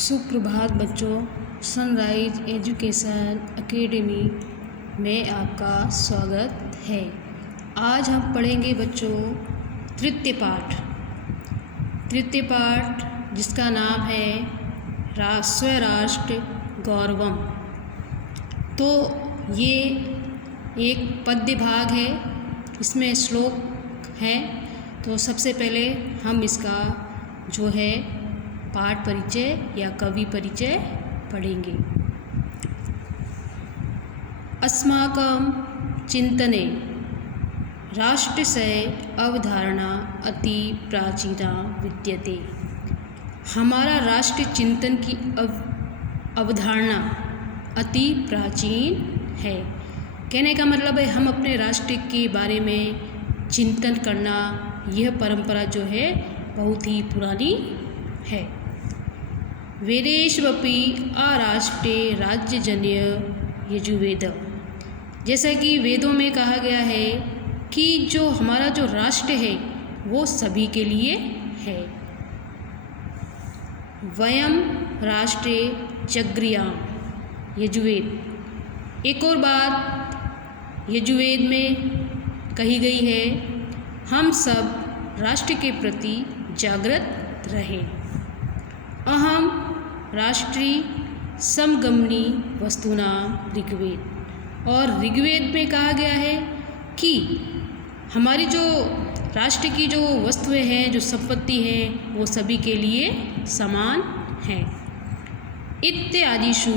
सुप्रभात बच्चों। Sunrise education academy में आपका स्वागत है। आज हम पढ़ेंगे बच्चों तृतीय पाठ जिसका नाम है स्वराष्ट्र गौरवम। तो ये एक पद्य भाग है, इसमें श्लोक हैं। तो सबसे पहले हम इसका जो है पाठ परिचय या कवि परिचय पढ़ेंगे। अस्माकं चिंतने राष्ट्रस्य अवधारणा अति प्राचीना विद्यते। हमारा राष्ट्र चिंतन की अवधारणा अति प्राचीन है। कहने का मतलब है हम अपने राष्ट्र के बारे में चिंतन करना, यह परंपरा जो है बहुत ही पुरानी है। वेदेष्वपि आराष्ट्रे राज्यजन्य यजुर्वेद। जैसा कि वेदों में कहा गया है कि जो हमारा जो राष्ट्र है वो सभी के लिए है। वयम राष्ट्रे जगृयाम यजुर्वेद। एक और बात यजुर्वेद में कही गई है, हम सब राष्ट्र के प्रति जागृत रहें। अहम राष्ट्रीय समगमनी वस्तुनाम ऋग्वेद। और ऋग्वेद में कहा गया है कि हमारी जो राष्ट्र की जो वस्तुएं हैं, जो संपत्ति हैं, वो सभी के लिए समान हैं। इत्यादिषु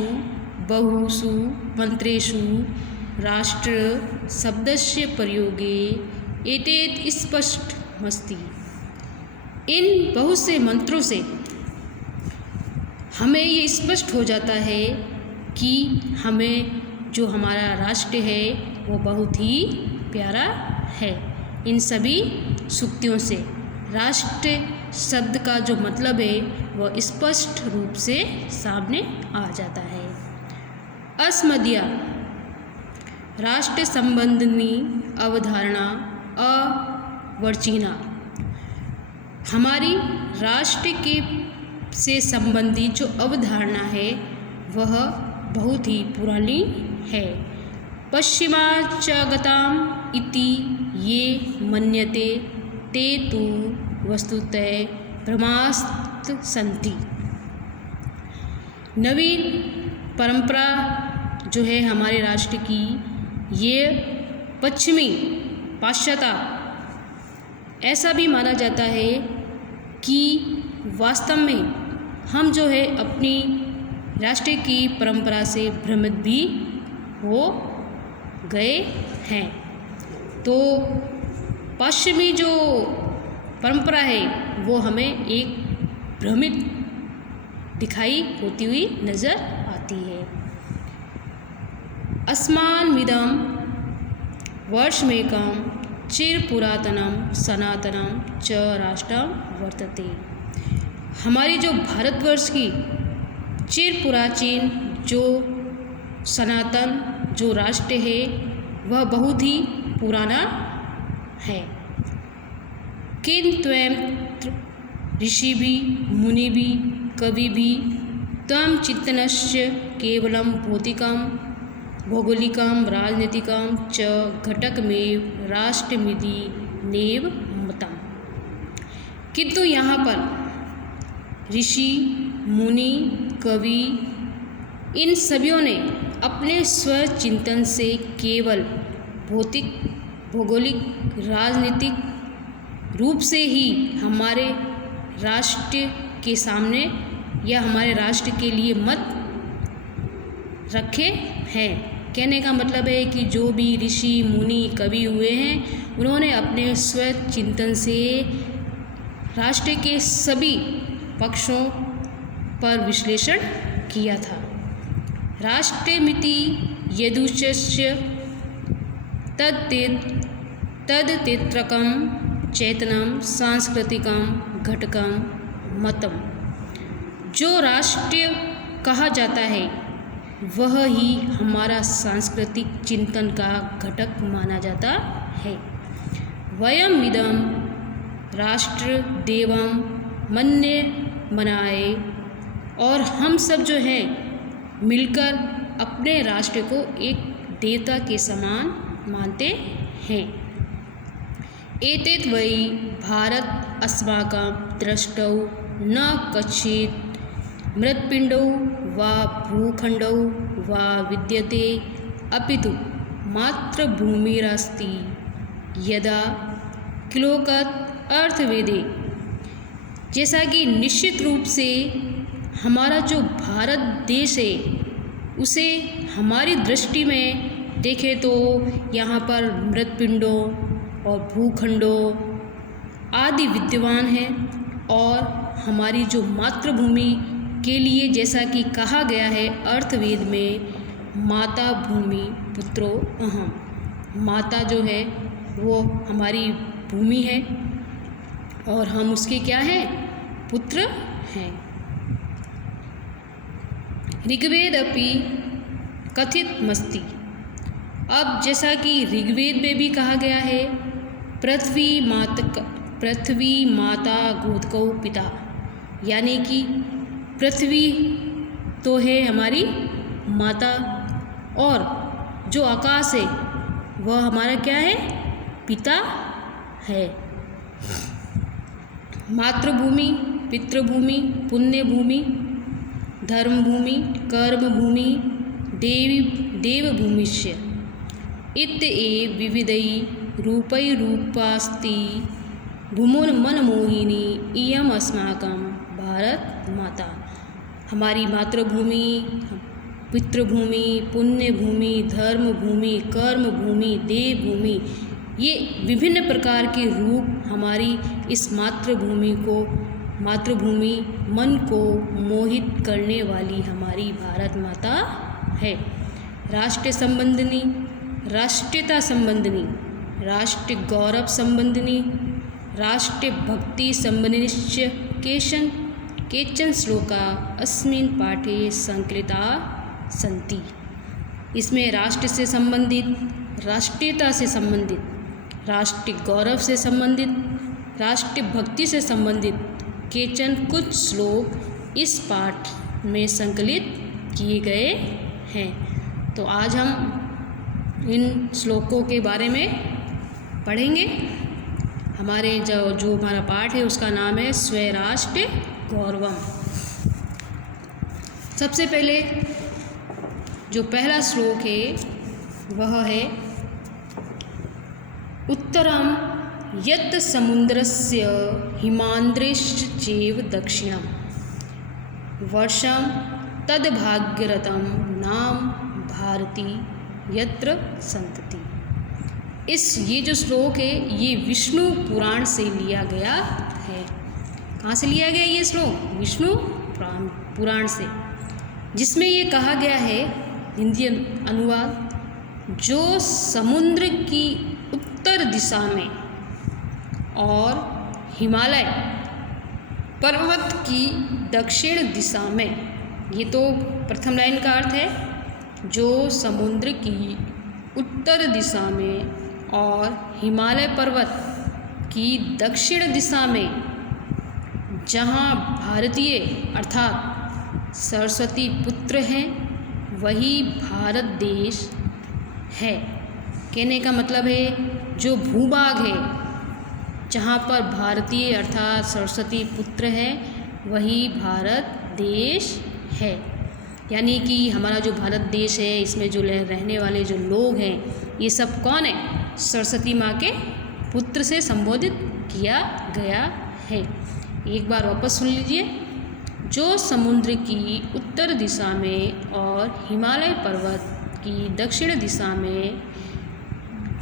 बहुषु मंत्रेषु राष्ट्र शब्दस्य प्रयोगे एतत् स्पष्टमस्ति। इन बहुत से मंत्रों से हमें ये स्पष्ट हो जाता है कि हमें जो हमारा राष्ट्र है वो बहुत ही प्यारा है। इन सभी सूक्तियों से राष्ट्र शब्द का जो मतलब है वह स्पष्ट रूप से सामने आ जाता है। अस्मदीया राष्ट्र संबंधी अवधारणा अवर्चीना। हमारी राष्ट्र के से संबंधी जो अवधारणा है वह बहुत ही पुरानी है। पश्चिमाच्चगताम इति ये मन्यते ते तु वस्तुतः भ्रमास्त सन्ति। नवीन परंपरा जो है हमारे राष्ट्र की, ये पश्चिमी पाश्चात्य ऐसा भी माना जाता है कि वास्तव में हम जो है अपनी राष्ट्र की परंपरा से भ्रमित भी हो गए हैं। तो पश्चिमी जो परंपरा है वो हमें एक भ्रमित दिखाई होती हुई नज़र आती है। अस्मान्मिदं वर्षमेकं चिरपुरातनं सनातनं च राष्ट्रं वर्तते। हमारी जो भारतवर्ष की चिर प्राचीन जो सनातन जो राष्ट्र है वह बहुत ही पुराना है। किंत्वं ऋषिभिः मुनिभिः कविभिः त्वं चिन्तनस्य केवलं भौतिकं भौगोलिकं राजनीतिकं च घटकमेव राष्ट्रमिति नैव मतम्। किंतु यहाँ पर ऋषि मुनि कवि इन सभियों ने अपने स्वचिंतन से केवल भौतिक भौगोलिक राजनीतिक रूप से ही हमारे राष्ट्र के सामने या हमारे राष्ट्र के लिए मत रखे हैं। कहने का मतलब है कि जो भी ऋषि मुनि कवि हुए हैं उन्होंने अपने स्वचिंतन से राष्ट्र के सभी पक्षों पर विश्लेषण किया था। राष्ट्रमिति यदुशस्य तद्तेत्रकं चैतन्यं सांस्कृतिकं घटकं मतम्। जो राष्ट्र कहा जाता है वह ही हमारा सांस्कृतिक चिंतन का घटक माना जाता है। वयमिदं राष्ट्र देवं मन्ये मनाए और हम सब जो हैं मिलकर अपने राष्ट्र को एक देवता के समान मानते हैं। एतत् वै भारत अस्माकं दृष्टौ न कश्चित् मृत्पिण्डौ वा भूखण्डौ वा विद्यते अपितु मातृभूमिरस्ति। यदा किलोकत अर्थवेदे, जैसा कि निश्चित रूप से हमारा जो भारत देश है उसे हमारी दृष्टि में देखें तो यहाँ पर मृतपिंडों और भूखंडों आदि विद्यमान हैं, और हमारी जो मातृभूमि के लिए जैसा कि कहा गया है अर्थवेद में, माता भूमि पुत्रो अहम, माता जो है वो हमारी भूमि है और हम उसके क्या हैं, पुत्र हैं। ऋग्वेद अपि कथित मस्ति, अब जैसा कि ऋग्वेद में भी कहा गया है पृथ्वी माता गोदकौ पिता, यानी कि पृथ्वी तो है हमारी माता और जो आकाश है वह हमारा क्या है, पिता है। मातृभूमि, पितृभूमि, पुण्यभूमि, धर्मभूमि, कर्मभूमि, देवभूमिश्च इत्येव विविधैः रूपैरूपास्ति भूमोन्मनमोहिनी इयम् अस्माकं भारत माता। हमारी मातृभूमि, पितृभूमि, पुण्यभूमि, धर्मभूमि, कर्मभूमि, देवभूमि, ये विभिन्न प्रकार के रूप हमारी इस मातृभूमि मन को मोहित करने वाली हमारी भारत माता है। राष्ट्र संबंधिनी, राष्ट्रीयता संबंधिनी, राष्ट्र गौरव संबंधिनी, राष्ट्र भक्ति संबंधिनिश्च केचन श्लोका अस्मिन् पाठे संकलिता सन्ति। इसमें राष्ट्र से संबंधित, राष्ट्रीयता से संबंधित, राष्ट्रीय गौरव से संबंधित, राष्ट्रीय भक्ति से संबंधित केचन कुछ श्लोक इस पाठ में संकलित किए गए हैं। तो आज हम इन श्लोकों के बारे में पढ़ेंगे। हमारे जो हमारा पाठ है उसका नाम है स्वराष्ट्र गौरवम। सबसे पहले जो पहला श्लोक है वह है उत्तरम यत् समुद्रस्य हिमान्द्रेश्चैव दक्षिणं वर्षं तद्भाग्यरतं नाम भारती यत्र संतति। ये जो श्लोक है ये विष्णु पुराण से लिया गया है। कहाँ से लिया गया ये श्लोक? विष्णु पुराण से, जिसमें ये कहा गया है, हिंदी अनुवाद, जो समुद्र की उत्तर दिशा में और हिमालय पर्वत की दक्षिण दिशा में, ये तो प्रथम लाइन का अर्थ है, जो समुद्र की उत्तर दिशा में और हिमालय पर्वत की दक्षिण दिशा में जहाँ भारतीय अर्थात सरस्वती पुत्र हैं वही भारत देश है। कहने का मतलब है जो भूभाग है जहाँ पर भारतीय अर्थात सरस्वती पुत्र है वही भारत देश है। यानी कि हमारा जो भारत देश है इसमें जो रहने वाले जो लोग हैं ये सब कौन है? सरस्वती माँ के पुत्र से संबोधित किया गया है। एक बार वापस सुन लीजिए। जो समुद्र की उत्तर दिशा में और हिमालय पर्वत की दक्षिण दिशा में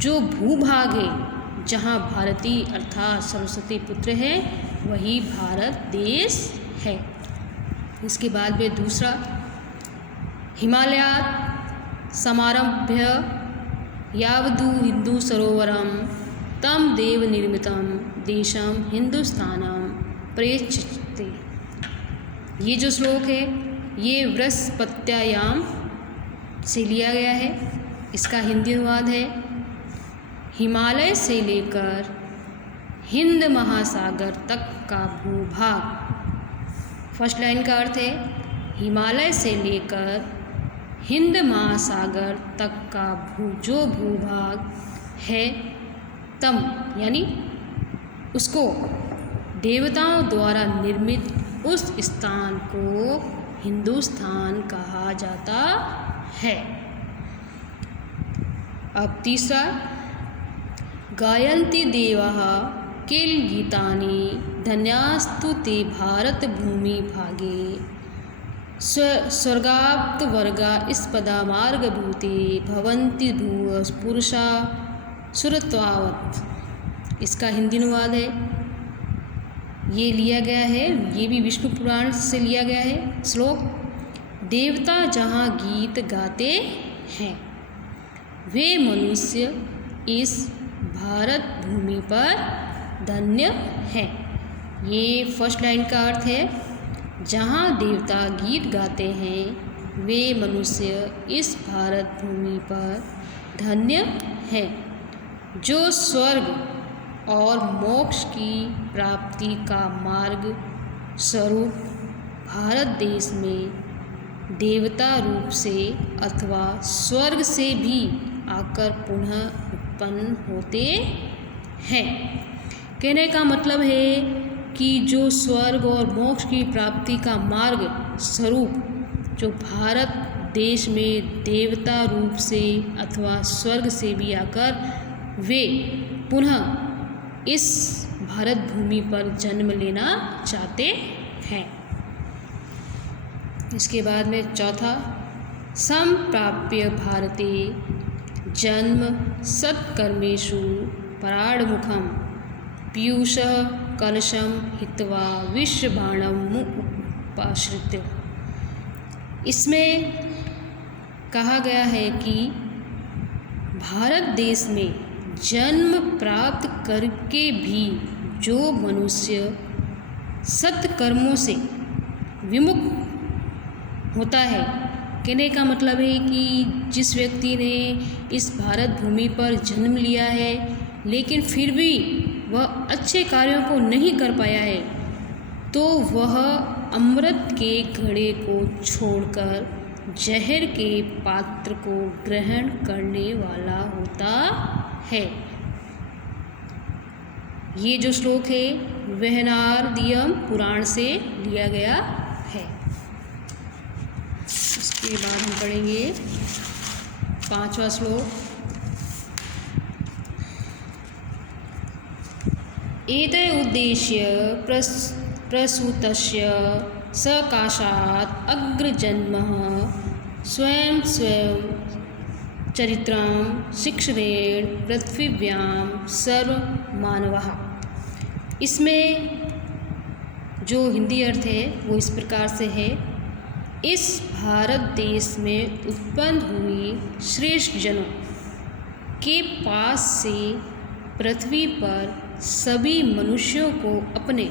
जो भूभाग है जहाँ भारतीय अर्थात सरस्वती पुत्र है वही भारत देश है। इसके बाद में दूसरा, हिमालयात् समारभ्य यावदु हिंदू सरोवरम तम देव निर्मितम देशम हिंदुस्तानम प्रेक्षते। ये जो श्लोक है ये बृहस्पत्यायाम से लिया गया है। इसका हिंदी अनुवाद है, हिमालय से लेकर हिंद महासागर तक का भूभाग फर्स्ट लाइन का अर्थ है हिमालय से लेकर हिंद महासागर तक का जो भूभाग है तम यानी उसको देवताओं द्वारा निर्मित उस स्थान को हिंदुस्तान कहा जाता है। अब तीसरा, गायन्ति देवाः किल गीतानि धन्यास्तु ते भारत भूमि भागे स्वर्गाप्त वर्गा स्पदा मार्गभूते भवन्ति भूव पुरुषा सुरत्वावत्। इसका हिंदी अनुवाद है, ये लिया गया है, ये भी विष्णु पुराण से लिया गया है श्लोक। देवता जहाँ गीत गाते हैं वे मनुष्य इस भारत भूमि पर धन्य हैं। ये फर्स्ट लाइन का अर्थ है, जहाँ देवता गीत गाते हैं वे मनुष्य इस भारत भूमि पर धन्य हैं। जो स्वर्ग और मोक्ष की प्राप्ति का मार्ग स्वरूप भारत देश में देवता रूप से अथवा स्वर्ग से भी आकर पुनः उत्पन्न होते हैं। कहने का मतलब है कि जो स्वर्ग और मोक्ष की प्राप्ति का मार्ग स्वरूप जो भारत देश में देवता रूप से अथवा स्वर्ग से भी आकर वे पुनः इस भारत भूमि पर जन्म लेना चाहते हैं। इसके बाद में चौथा, संप्राप्य भारते जन्म सत्कर्मेषु पराणमुखम पीयूष कलशम हित्वा विश्वबाणम उपाश्रित्य। इसमें कहा गया है कि भारत देश में जन्म प्राप्त करके भी जो मनुष्य सत्कर्मों से विमुख होता है, कहने का मतलब है कि जिस व्यक्ति ने इस भारत भूमि पर जन्म लिया है लेकिन फिर भी वह अच्छे कार्यों को नहीं कर पाया है, तो वह अमृत के घड़े को छोड़कर जहर के पात्र को ग्रहण करने वाला होता है। ये जो श्लोक है वह नारदीयम पुराण से लिया गया है। इसके बाद हम पढ़ेंगे 5वां श्लोक। एतय उद्देश्य प्रसूतस्य सकाशात् अग्रजन्मः स्वयं चरित्रं शिक्षणेन पृथ्वीव्यां सर्वमानवः। इसमें जो हिंदी अर्थ है वो इस प्रकार से है, इस भारत देश में उत्पन्न हुई श्रेष्ठ जनों के पास से पृथ्वी पर सभी मनुष्यों को अपने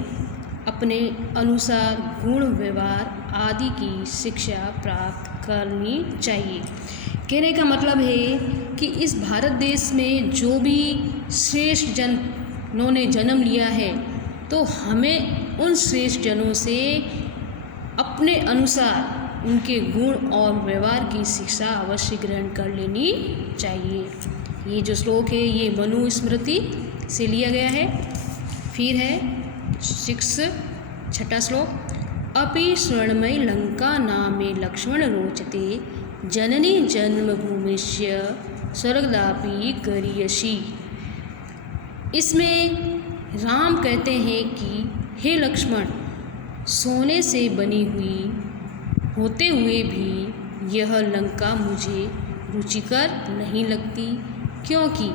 अपने अनुसार गुण व्यवहार आदि की शिक्षा प्राप्त करनी चाहिए। कहने का मतलब है कि इस भारत देश में जो भी श्रेष्ठ जनों ने जन्म लिया है तो हमें उन श्रेष्ठ जनों से अपने अनुसार उनके गुण और व्यवहार की शिक्षा अवश्य ग्रहण कर लेनी चाहिए। ये जो श्लोक है ये मनु स्मृति से लिया गया है। फिर है 6वां श्लोक। अपि स्वर्णमयी लंका नामे लक्ष्मण रोचते जननी जन्मभूमिश्य स्वर्गदापि गरीयसी। इसमें राम कहते हैं कि हे लक्ष्मण, सोने से बनी हुई होते हुए भी यह लंका मुझे रुचिकर नहीं लगती, क्योंकि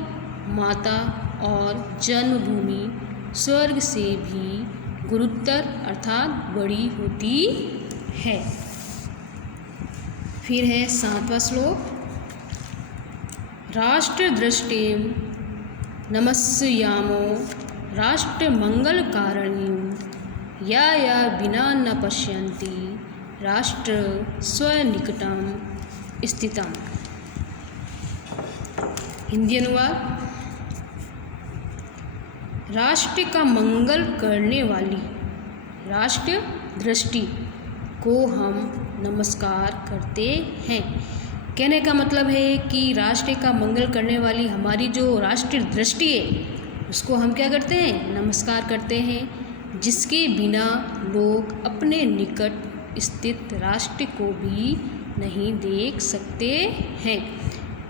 माता और जन्मभूमि स्वर्ग से भी गुरुतर अर्थात बड़ी होती है। फिर है 7वां श्लोक। राष्ट्रदृष्टिं नमस्यामो राष्ट्रमंगलकारिणीं या या विना न पश्यन्ति राष्ट्र स्वनिकटं स्थितम्। हिंदी अनुवाद। राष्ट्र का मंगल करने वाली, राष्ट्र दृष्टि को हम नमस्कार करते हैं। कहने का मतलब है कि राष्ट्र का मंगल करने वाली हमारी जो राष्ट्रीय दृष्टि है उसको हम क्या करते हैं, नमस्कार करते हैं, जिसके बिना लोग अपने निकट स्थित राष्ट्र को भी नहीं देख सकते हैं।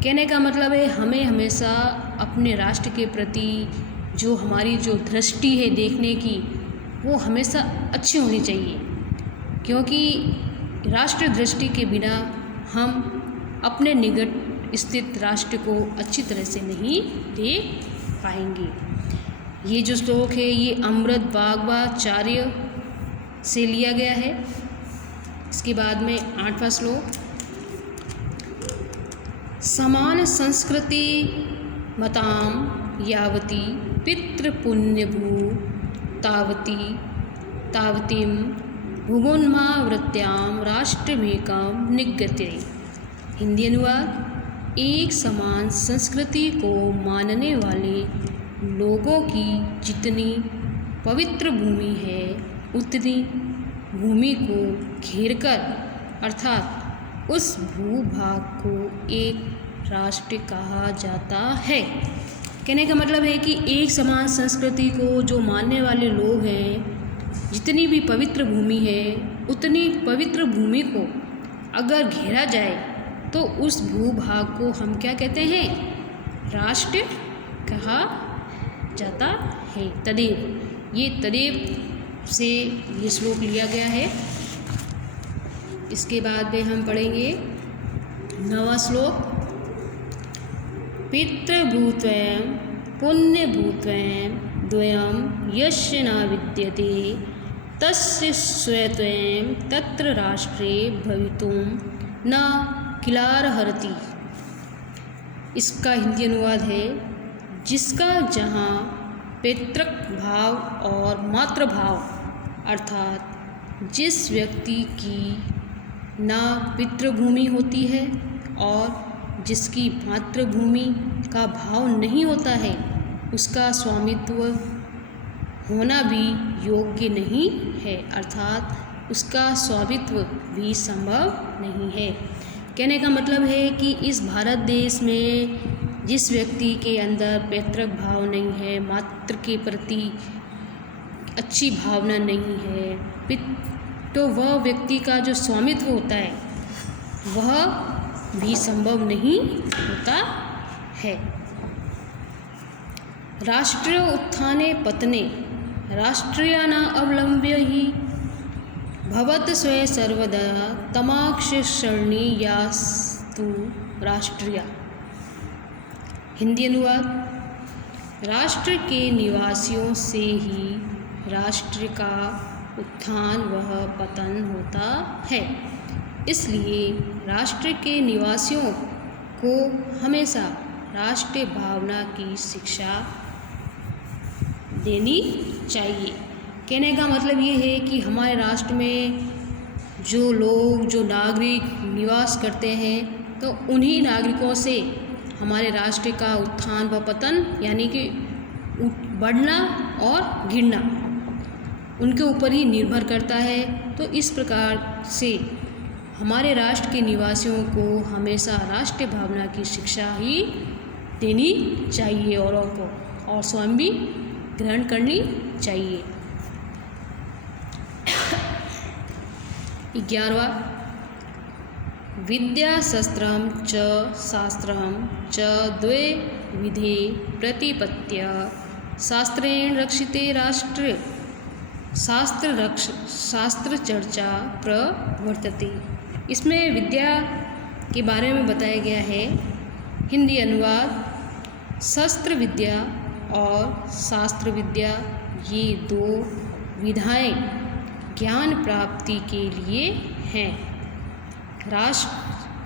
कहने का मतलब है हमें हमेशा अपने राष्ट्र के प्रति जो हमारी जो दृष्टि है देखने की वो हमेशा अच्छी होनी चाहिए, क्योंकि राष्ट्र दृष्टि के बिना हम अपने निकट स्थित राष्ट्र को अच्छी तरह से नहीं देख पाएंगे। ये जो श्लोक है ये अमृत बागवाचार्य से लिया गया है। इसके बाद में 8वां श्लोक, समान संस्कृति मताम यावती पितृपुण्यभू तावतीम भुवोन्मावृत्याम राष्ट्रमेकाम निगते। हिंदी अनुवाद, एक समान संस्कृति को मानने वाले लोगों की जितनी पवित्र भूमि है उतनी भूमि को घेरकर अर्थात उस भूभाग को एक राष्ट्र कहा जाता है। कहने का मतलब है कि एक समान संस्कृति को जो मानने वाले लोग हैं, जितनी भी पवित्र भूमि है उतनी पवित्र भूमि को अगर घेरा जाए तो उस भूभाग को हम क्या कहते हैं, राष्ट्र कहा जाता है। तदेव, ये तदेव से ये श्लोक लिया गया है। इसके बाद में हम पढ़ेंगे 9वां श्लोक, पितृभूत्वं पुण्यभूत्वं द्वयं यस्य न विद्यते तस्य स्वत्वं तत्र राष्ट्रे भवितुं न किलार्हति। इसका हिंदी अनुवाद है, जिसका जहाँ पितृक भाव और मातृभाव अर्थात जिस व्यक्ति की ना पितृभूमि होती है और जिसकी मातृभूमि का भाव नहीं होता है, उसका स्वामित्व होना भी योग्य नहीं है, अर्थात उसका स्वामित्व भी संभव नहीं है। कहने का मतलब है कि इस भारत देश में जिस व्यक्ति के अंदर पैतृक भाव नहीं है, मातृ के प्रति अच्छी भावना नहीं है, तो वह व्यक्ति का जो स्वामित्व होता है वह भी संभव नहीं होता है। राष्ट्र उत्थाने पतने राष्ट्रियाना अवलंब्य ही भवत स्वे सर्वदा तमाक्षरणी यास्तु राष्ट्रिया। हिंदी अनुवाद, राष्ट्र के निवासियों से ही राष्ट्र का उत्थान वह पतन होता है, इसलिए राष्ट्र के निवासियों को हमेशा राष्ट्रीय भावना की शिक्षा देनी चाहिए। कहने का मतलब ये है कि हमारे राष्ट्र में जो लोग, जो नागरिक निवास करते हैं, तो उन्हीं नागरिकों से हमारे राष्ट्र का उत्थान व पतन यानी कि बढ़ना और गिरना उनके ऊपर ही निर्भर करता है। तो इस प्रकार से हमारे राष्ट्र के निवासियों को हमेशा राष्ट्रीय भावना की शिक्षा ही देनी चाहिए औरों को, और स्वयं भी ग्रहण करनी चाहिए। 11वां, विद्या शस्त्रं च शास्त्रं च द्वे विधे प्रतिपत्य शास्त्रेण रक्षिते राष्ट्रे शास्त्र चर्चा प्रवर्तते। इसमें विद्या के बारे में बताया गया है। हिंदी अनुवाद, शस्त्र विद्या और शास्त्र विद्या ये दो विधाएं ज्ञान प्राप्ति के लिए हैं।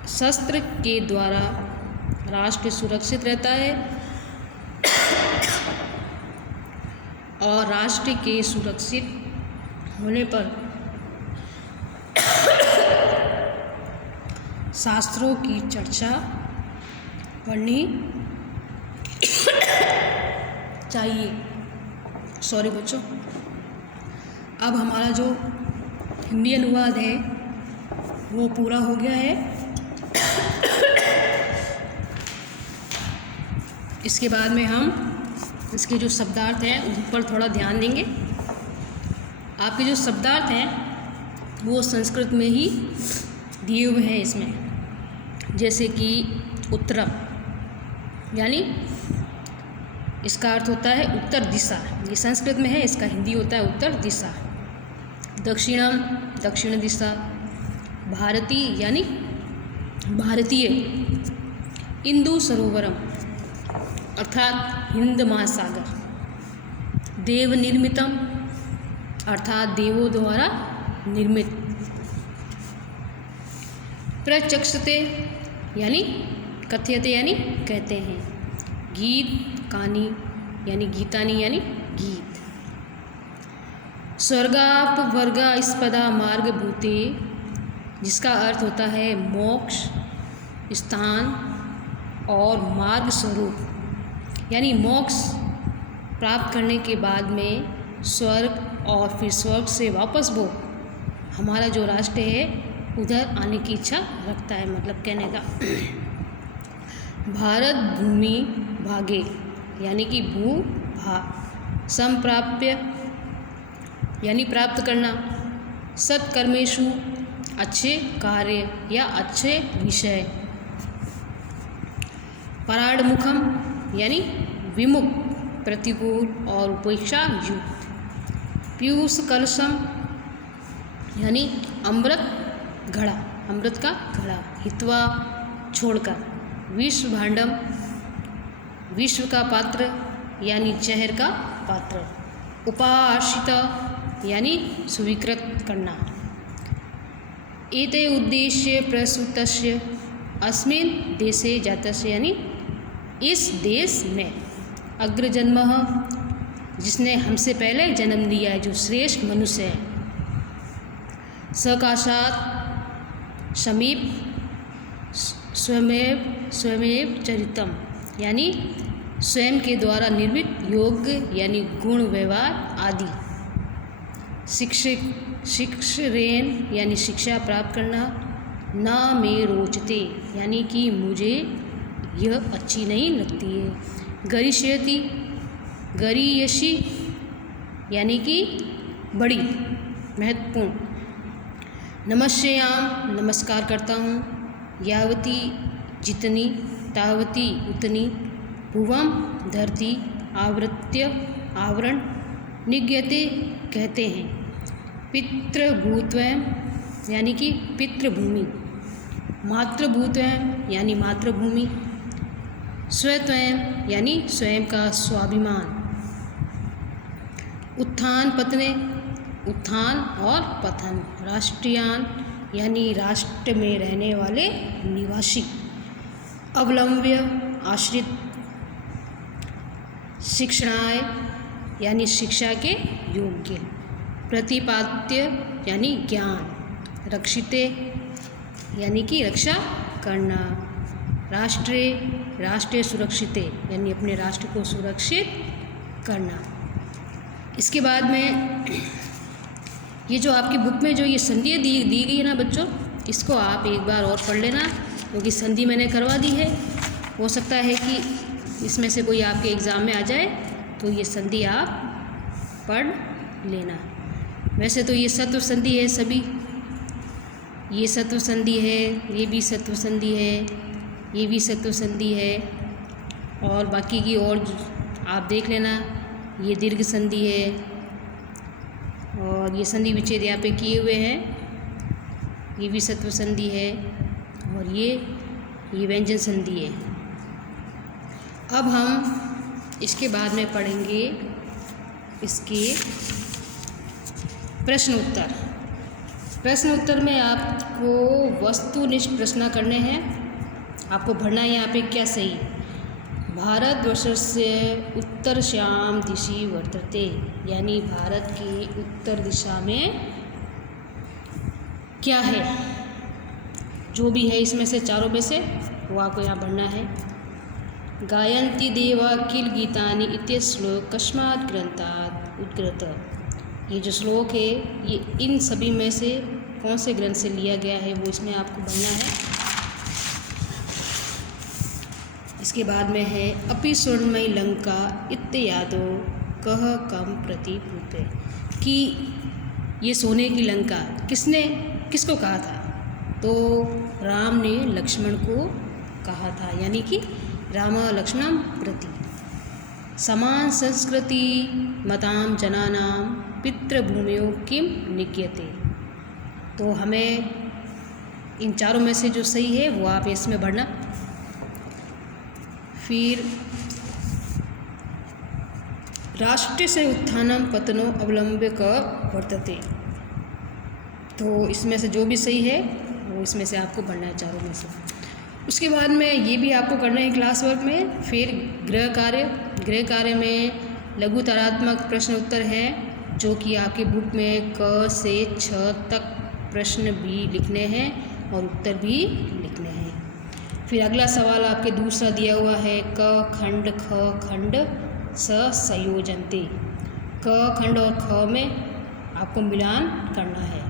शस्त्र के द्वारा राष्ट्र सुरक्षित रहता है और राष्ट्र के सुरक्षित होने पर शास्त्रों की चर्चा करनी चाहिए। सॉरी बच्चों, अब हमारा जो हिंदी अनुवाद है वो पूरा हो गया है। इसके बाद में हम इसके जो शब्दार्थ हैं उन पर थोड़ा ध्यान देंगे। आपके जो शब्दार्थ हैं वो संस्कृत में ही दिए हुए हैं इसमें, जैसे कि उत्तरम यानी इसका अर्थ होता है उत्तर दिशा, ये संस्कृत में है, इसका हिंदी होता है उत्तर दिशा। दक्षिणम दक्षिण दिशा, भारती यानी भारतीय, इंदु सरोवरम अर्थात हिंद महासागर, देव निर्मितम अर्थात देवों द्वारा निर्मित, प्रचक्षते यानी कथ्यते यानी कहते हैं, गीत कानी यानी गीतानी यानी गीत, स्वर्गाप वर्गा स्पदा मार्ग भूते जिसका अर्थ होता है मोक्ष स्थान और मार्ग स्वरूप, यानी मोक्ष प्राप्त करने के बाद में स्वर्ग और फिर स्वर्ग से वापस वो हमारा जो राष्ट्र है उधर आने की इच्छा रखता है, मतलब कहने का। भारत भूमि भागे यानी कि भू भाग, संप्राप्य यानी प्राप्त करना, सत्कर्मेषु अच्छे कार्य या अच्छे विषय, पराडमुखम यानी विमुख प्रतिकूल और उपेक्षा युक्त, पीयूष कलशम यानी अमृत घड़ा, अमृत का घड़ा, हित्वा छोड़कर, विश्व भांडम विश्व का पात्र यानी जहर का पात्र, उपाश्रित यानी स्वीकृत करना, एते उद्देश्य प्रसूतस्य अस्मिन् देशे जातस्य यानी इस देश में, अग्रजन्म जिसने हमसे पहले जन्म लिया है, जो श्रेष्ठ मनुष्य है, सकाशात समीप स्वयमेव चरितम यानी स्वयं के द्वारा निर्मित योग्य यानी गुण व्यवहार आदि, शिक्षरेण यानी शिक्षा प्राप्त करना, ना में रोचते यानी कि मुझे यह अच्छी नहीं लगती है, गरिष्यति गरीयसी यानी कि बड़ी महत्वपूर्ण, नमस्याम नमस्कार करता हूँ, यावती जितनी, तावती उतनी, भुवम धरती, आवृत्य आवरण, निज्ञते कहते हैं, पितृभूत्वयम यानी कि पितृभूमि, मातृभूत्वयम यानी मातृभूमि, स्वत्वयम यानी स्वयं का स्वाभिमान, उत्थान पतने उत्थान और पतन, राष्ट्रीयान यानी राष्ट्र में रहने वाले निवासी, अवलंब्य आश्रित, शिक्षणाय यानी शिक्षा के योग्य, प्रतिपाद्य यानी ज्ञान, रक्षिते यानी कि रक्षा करना, राष्ट्रीय सुरक्षिते यानी अपने राष्ट्र को सुरक्षित करना। इसके बाद में ये जो आपकी बुक में जो ये संधियाँ दी गई है ना बच्चों, इसको आप एक बार और पढ़ लेना, क्योंकि संधि मैंने करवा दी है, हो सकता है कि इसमें से कोई आपके एग्ज़ाम में आ जाए, तो ये संधि आप पढ़ लेना। वैसे तो ये सत्व संधि है सभी, ये सत्व संधि है, ये भी सत्व संधि है, ये भी सत्व संधि है, और बाकी की और आप देख लेना, ये दीर्घ संधि है, और ये संधि विच्छेद यहाँ पे किए हुए हैं, ये भी सत्व संधि है, और ये व्यंजन संधि है। अब हम इसके बाद में पढ़ेंगे इसके प्रश्न उत्तर। प्रश्न उत्तर में आपको वस्तुनिष्ठ प्रश्न करने हैं, आपको भरना है यहाँ पे क्या सही। भारतवर्षस्य उत्तरस्यां दिशि वर्तते यानी भारत की उत्तर दिशा में क्या है, जो भी है इसमें से चारों में से वो आपको यहाँ भरना है। गायन्ति देवा किल गीतानि इति श्लोक कस्मात् ग्रंथात् उद्गृत, ये जो श्लोक है ये इन सभी में से कौन से ग्रंथ से लिया गया है वो इसमें आपको भरना है। इसके बाद में है अपि स्वर्णमयी लंका इत्यादो कह कम प्रतिभूते, कि ये सोने की लंका किसको कहा था? तो राम ने लक्ष्मण को कहा था, यानी कि राम लक्ष्मणं प्रति। समान संस्कृति मताम जनानां पितृभूमियों किम निज्ञते, तो हमें इन चारों में से जो सही है वो आप इसमें भरना। फिर राष्ट्र से उत्थानम पतनो अवलंब्य क वर्तते, तो इसमें से जो भी सही है वो इसमें से आपको भरना है चारों में से। उसके बाद में ये भी आपको करना है क्लास वर्क में। फिर गृह कार्य में लघुतरात्मक प्रश्न उत्तर है, जो कि आपके बुक में क से 6 तक प्रश्न भी लिखने हैं और उत्तर भी लिखने हैं। फिर अगला सवाल आपके दूसरा दिया हुआ है, क खंड ख खंड स संयोजनते, क खंड और ख में आपको मिलान करना है।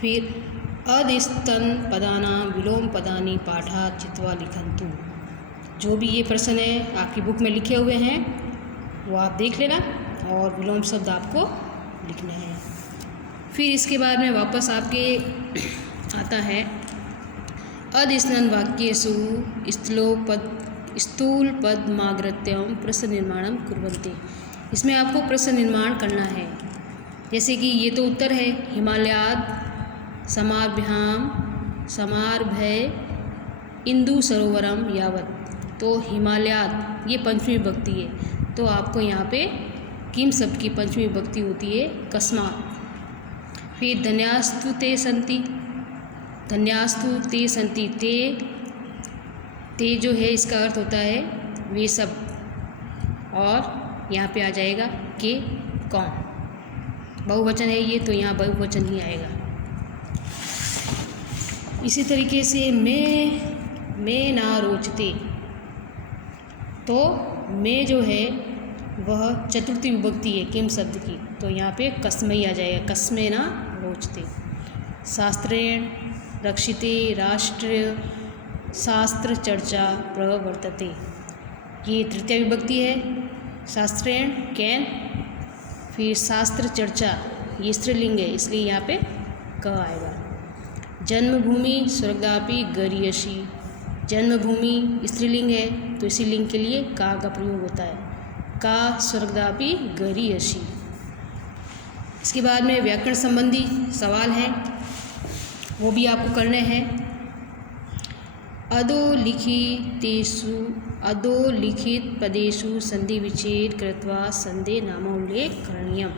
फिर अदिस्तन पदानां विलोम पदानि पाठा चित्वा लिखन्तु, जो भी ये प्रश्न है आपकी बुक में लिखे हुए हैं वो आप देख लेना और विलोम शब्द आपको लिखने हैं। फिर इसके बाद में वापस आपके आता है अदिस्नन वाक्येषु स्थूल पदमागृत्यं प्रश्न निर्माणं कुर्वन्ति, इसमें आपको प्रश्न निर्माण करना है। जैसे कि ये तो उत्तर है, हिमालयाद समारभय इंदु सरोवरम यावत, तो हिमालयाद ये पंचमी विभक्ति है, तो आपको यहाँ पे किम शब्द की पंचमी विभक्ति होती है कस्मात्। फिर धन्यास्तु ते सन्ति, ते जो है इसका अर्थ होता है वे सब, और यहाँ पे आ जाएगा के कौन, बहुवचन है ये तो यहाँ बहुवचन ही आएगा। इसी तरीके से मैं ना रोचते, तो मैं जो है वह चतुर्थी विभक्ति है किम शब्द की, तो यहाँ पे कस्मई आ जाएगा, कस्मे ना रोचते। शास्त्रेण रक्षिते राष्ट्र शास्त्र चर्चा प्रवर्तते, ये तृतीय विभक्ति है। शास्त्रेण कैन, फिर शास्त्र चर्चा ये स्त्रीलिंग है इसलिए यहाँ पे क आएगा। जन्मभूमि स्वर्गापि गरीयसी, जन्मभूमि स्त्रीलिंग है तो इसी लिंग के लिए का प्रयोग होता है, का स्वर्गापि गरीयसी। इसके बाद में व्याकरण संबंधी सवाल हैं वो भी आपको करने हैं। अधोलिखित पदेषु संधि विच्छेद कृत्वा संधे नामोल्लेख करणीयम।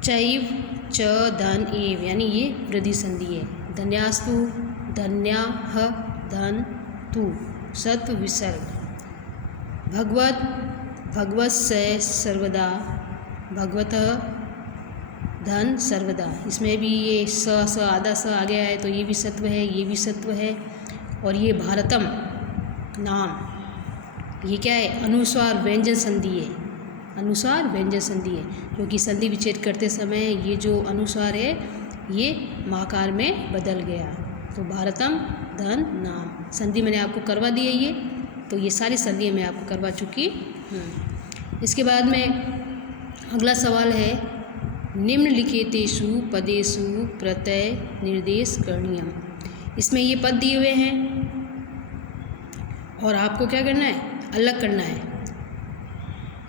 चैव च धन एव, यानी ये वृद्धि संधि है। धन्यास्तु धन्याह धन तु सत्व विसर्ग। भगवत्से सर्वदा भगवतः धन सर्वदा, इसमें भी ये स आधा स आ गया है तो ये भी सत्व है, ये भी सत्व है। और ये भारतम नाम, ये क्या है? अनुस्वार व्यंजन संधि है, अनुस्वार व्यंजन संधि है, क्योंकि संधि विच्छेद करते समय ये जो अनुस्वार है ये माकार में बदल गया। तो भारतम धन नाम संधि मैंने आपको करवा दी है ये, तो ये सारी संधि मैं आपको करवा चुकी हूँ। इसके बाद में अगला सवाल है, निम्नलिखितेषु पदेषु प्रत्यय निर्देश करणीयम। इसमें ये पद दिए हुए हैं और आपको क्या करना है? अलग करना है,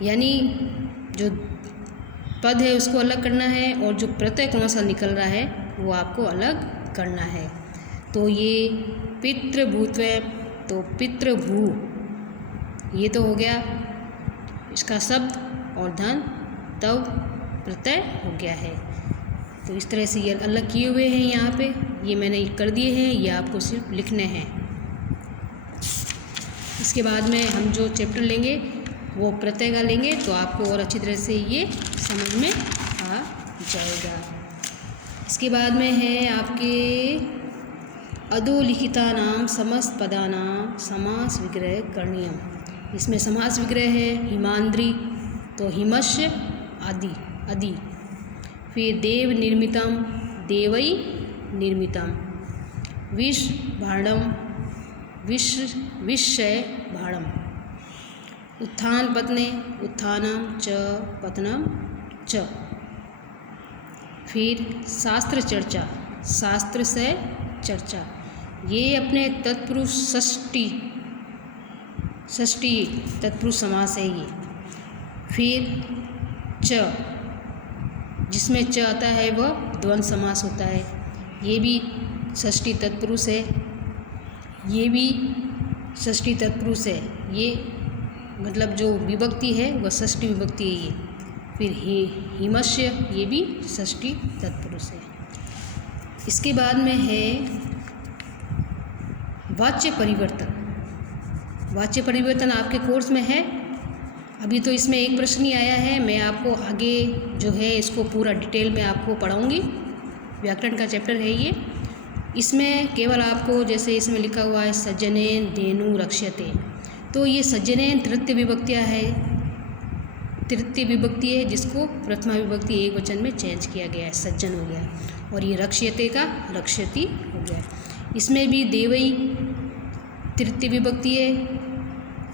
यानी जो पद है उसको अलग करना है और जो प्रत्यय कौन सा निकल रहा है वो आपको अलग करना है। तो ये पितृभूत्व, तो पितृभू ये तो हो गया इसका शब्द, और धन तव प्रत्यय हो गया है। तो इस तरह से ये अलग किए हुए हैं यहाँ पे, ये मैंने कर दिए हैं, ये आपको सिर्फ लिखने हैं। इसके बाद में हम जो चैप्टर लेंगे वो प्रत्यय का लेंगे, तो आपको और अच्छी तरह से ये समझ में आ जाएगा। इसके बाद में है आपके अधोलिखितानां समस्त पदानां समास विग्रह करणीयम। इसमें समास विग्रह है हिमांद्री, तो हिमस्य आदि अदि। फिर देव निर्मितम, देवै निर्मितम। विष भाणम, विषय भाणम। उत्थान पत्ने, उत्थानम च पतनम च। फिर शास्त्र चर्चा, शास्त्र से चर्चा। ये अपने तत्पुरुष षष्ठी तत्पुरुष समास है ये। फिर च, जिसमें च आता है वह द्वंद्व समास होता है। ये भी षष्ठी तत्पुरुष है, ये भी षष्ठी तत्पुरुष है। ये मतलब जो विभक्ति है वह षष्ठी विभक्ति है ये। फिर हिमस्य, ये भी षष्ठी तत्पुरुष है। इसके बाद में है वाच्य परिवर्तन। वाच्य परिवर्तन आपके कोर्स में है, अभी तो इसमें एक प्रश्न ही आया है। मैं आपको आगे जो है इसको पूरा डिटेल में आपको पढ़ाऊँगी। व्याकरण का चैप्टर है ये। इसमें केवल आपको जैसे इसमें लिखा हुआ है सज्जनेन धेनु रक्ष्यते, तो ये सज्जनेन तृतीय विभक्तियाँ है, तृतीय विभक्ति है जिसको प्रथमा विभक्ति एक वचन में चेंज किया गया है, सज्जन हो गया। और ये रक्ष्यते का रक्ष्यति हो गया। इसमें भी देवई तृतीय विभक्ति है,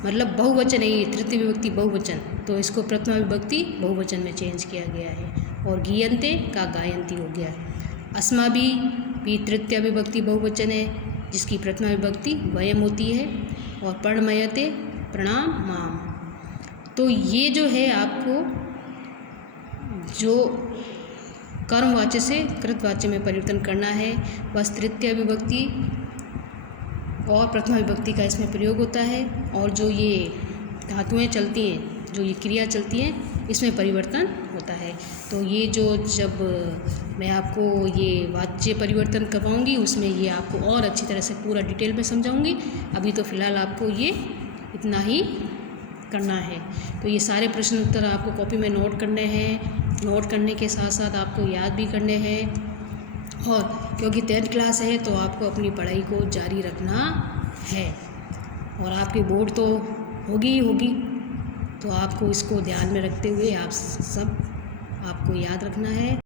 मतलब बहुवचन है ये, तृतीय विभक्ति बहुवचन, तो इसको प्रथमा विभक्ति बहुवचन में चेंज किया गया है। और गीयन्ते का गायन्ति हो गया है। अस्माभि भी तृतीय विभक्ति बहुवचन है जिसकी प्रथमा विभक्ति वयम होती है। और प्रणमयते प्रणाम माम। तो ये जो है आपको जो कर्मवाच्य से कृतवाच्य में परिवर्तन करना है, बस तृतीय विभक्ति और प्रथमा विभक्ति का इसमें प्रयोग होता है। और जो ये धातुएं चलती हैं, जो ये क्रिया चलती हैं, इसमें परिवर्तन होता है। तो ये जो जब मैं आपको ये वाच्य परिवर्तन करवाऊँगी उसमें ये आपको और अच्छी तरह से पूरा डिटेल में समझाऊँगी। अभी तो फ़िलहाल आपको ये इतना ही करना है। तो ये सारे प्रश्न उत्तर आपको कॉपी में नोट करने हैं, नोट करने के साथ साथ आपको याद भी करने हैं। और क्योंकि 10th क्लास है तो आपको अपनी पढ़ाई को जारी रखना है। और आपकी बोर्ड तो होगी ही होगी, तो आपको इसको ध्यान में रखते हुए आप सब आपको याद रखना है।